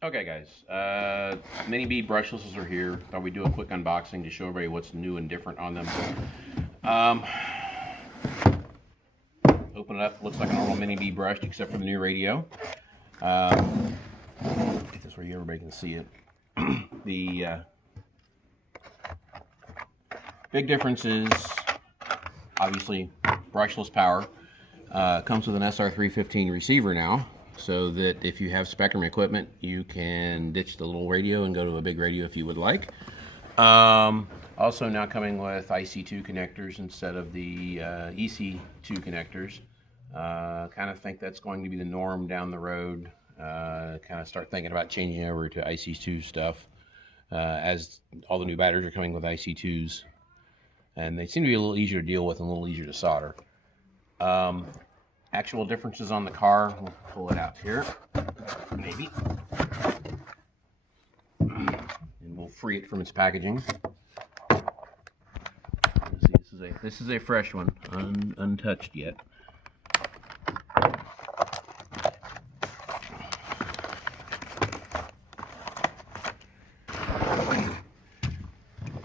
Okay, guys, Mini B brushlesses are here. Thought we'd do a quick unboxing to show everybody what's new and different on them. Um, Open it up, looks like a normal Mini B brush except for the new radio. Get this where everybody can see it. The big difference is obviously brushless power. Comes with an SR315 receiver now, so that if you have Spectrum equipment, you can ditch the little radio and go to a big radio if you would like. Also now coming with IC2 connectors instead of the EC2 connectors. Kind of think that's going to be the norm down the road. Kind of start thinking about changing over to IC2 stuff as all the new batteries are coming with IC2s. And they seem to be a little easier to deal with and a little easier to solder. Actual differences on the car, we'll pull it out here, maybe. And we'll free it from its packaging. See, this is a fresh one, untouched yet.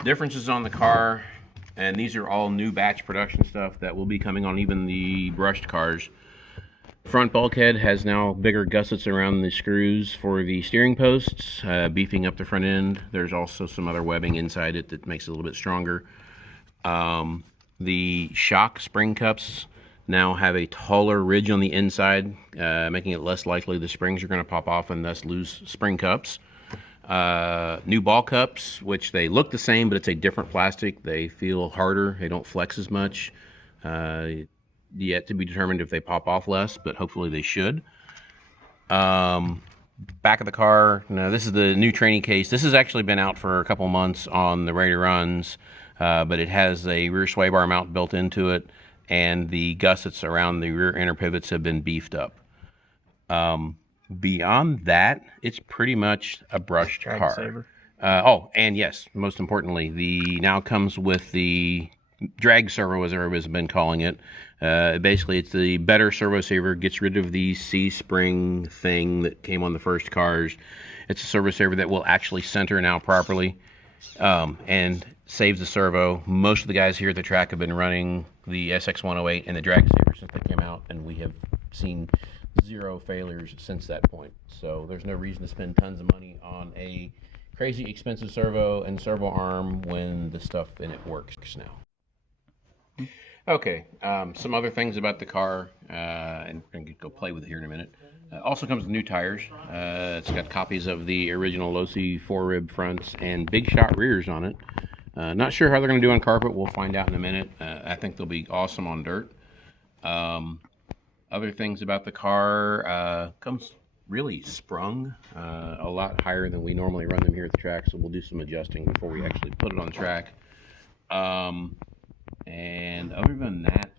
Differences on the car, and these are all new batch production stuff that will be coming on even the brushed cars. Front bulkhead has now bigger gussets around the screws for the steering posts, beefing up the front end. There's also some other webbing inside it that makes it a little bit stronger. The shock spring cups now have a taller ridge on the inside, making it less likely the springs are going to pop off and thus lose spring cups. New ball cups, which they look the same, but it's a different plastic. They feel harder. They don't flex as much. Yet to be determined if they pop off less, but hopefully they should. Back of the car, now this is the new training case. This has actually been out for a couple months on the Ready to Runs, but it has a rear sway bar mount built into it, and the gussets around the rear inner pivots have been beefed up. Beyond that, it's pretty much a brushed drag car. saver. Oh, and yes, most importantly, the now comes with the drag servo, as everybody's been calling it. Basically, it's the better servo saver. Gets rid of the C-spring thing that came on the first cars. It's a servo saver that will actually center now properly, and saves the servo. Most of the guys here at the track have been running the SX108 and the drag saver since they came out, and we have seen 0 failures since that point. So there's no reason to spend tons of money on a crazy expensive servo and servo arm when the stuff in it works now. Okay, some other things about the car, and we're going to go play with it here in a minute. Also comes with new tires. It's got copies of the original Losi 4-rib fronts and big shot rears on it. Not sure how they're going to do on carpet. We'll find out in a minute. I think they'll be awesome on dirt. Other things about the car, comes really sprung a lot higher than we normally run them here at the track, so we'll do some adjusting before we actually put it on the track. And other than that,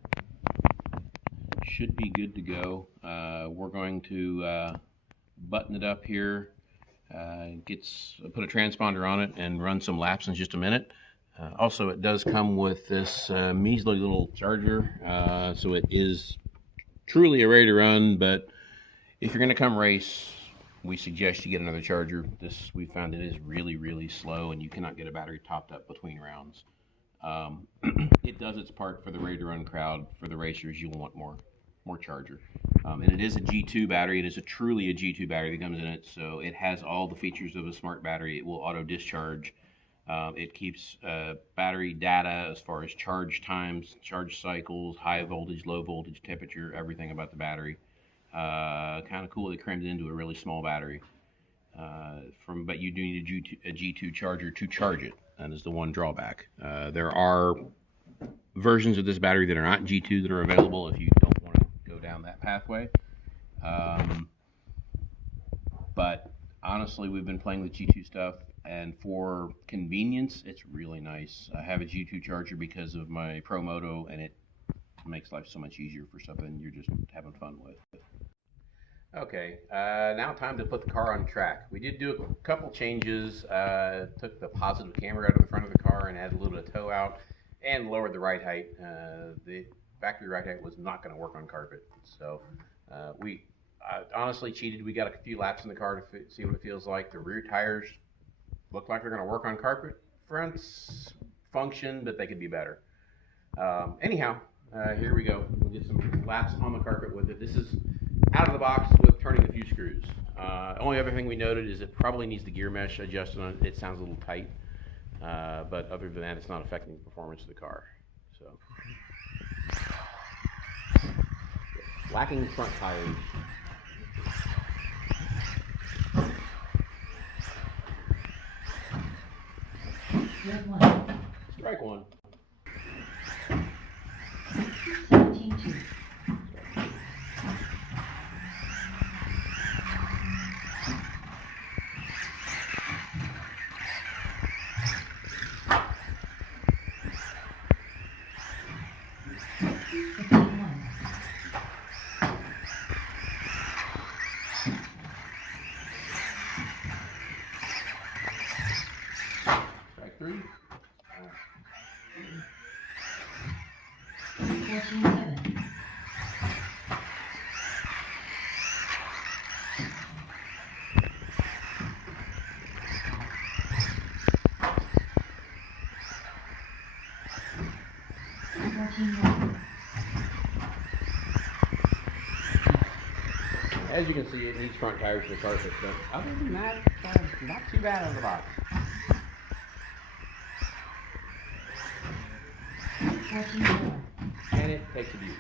should be good to go. We're going to button it up here, put a transponder on it and run some laps in just a minute. Also, it does come with this measly little charger, so it is truly a ready to run, but if you're going to come race, we suggest you get another charger. We found it is really, really slow, and you cannot get a battery topped up between rounds. It does its part for the ready to run crowd. For the racers, you'll want more charger. And it is a G2 battery. It is truly a G2 battery that comes in it, so it has all the features of a smart battery. It will auto discharge. It keeps battery data as far as charge times, charge cycles, high voltage, low voltage, temperature, everything about the battery. Kind of cool. They crammed it into a really small battery. But you do need a G2 charger to charge it. That is the one drawback. There are versions of this battery that are not G2 that are available if you don't want to go down that pathway. But honestly, we've been playing with G2 stuff, and for convenience, it's really nice. I have a G2 charger because of my Pro Moto, and it makes life so much easier for something you're just having fun with. Okay, now time to put the car on track. We did do a couple changes. Took the positive camera out of the front of the car and added a little bit of tow out and lowered the ride height. The factory ride height was not going to work on carpet, so we I honestly cheated. We got a few laps in the car to see what it feels like. The rear tires look like they're going to work on carpet. Fronts function, but they could be better. Anyhow, here we go. We'll get some laps on the carpet with it. This is out of the box with turning a few screws. Only other thing we noted is it probably needs the gear mesh adjusted on it. It sounds a little tight, but other than that, it's not affecting the performance of the car. So, lacking front tires. Strike one. 17-2. Strike three. 14-7. As you can see, it needs front tires for the carpet, but other than that, not too bad out of the box. 14-4. And it takes abuse.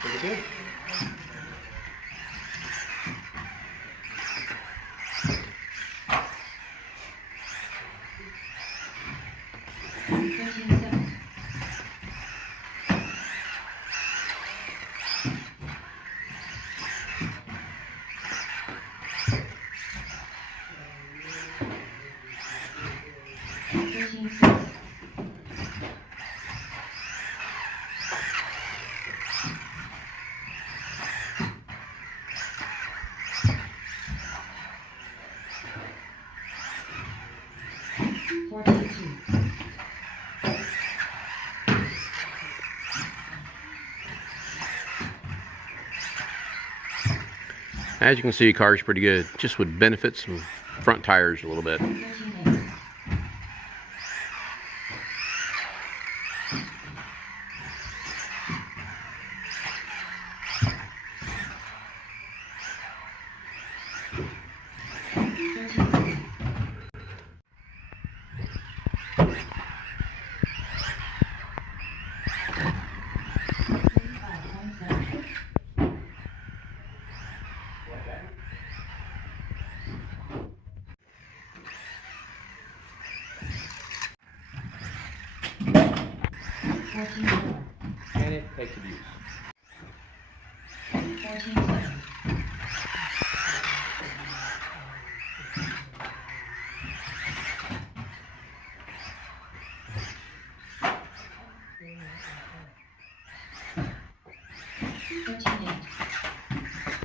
Pretty good. As you can see, the car's pretty good. Just would benefit some front tires a little bit. 14-4. and it takes abuse. 14-7. 13-8.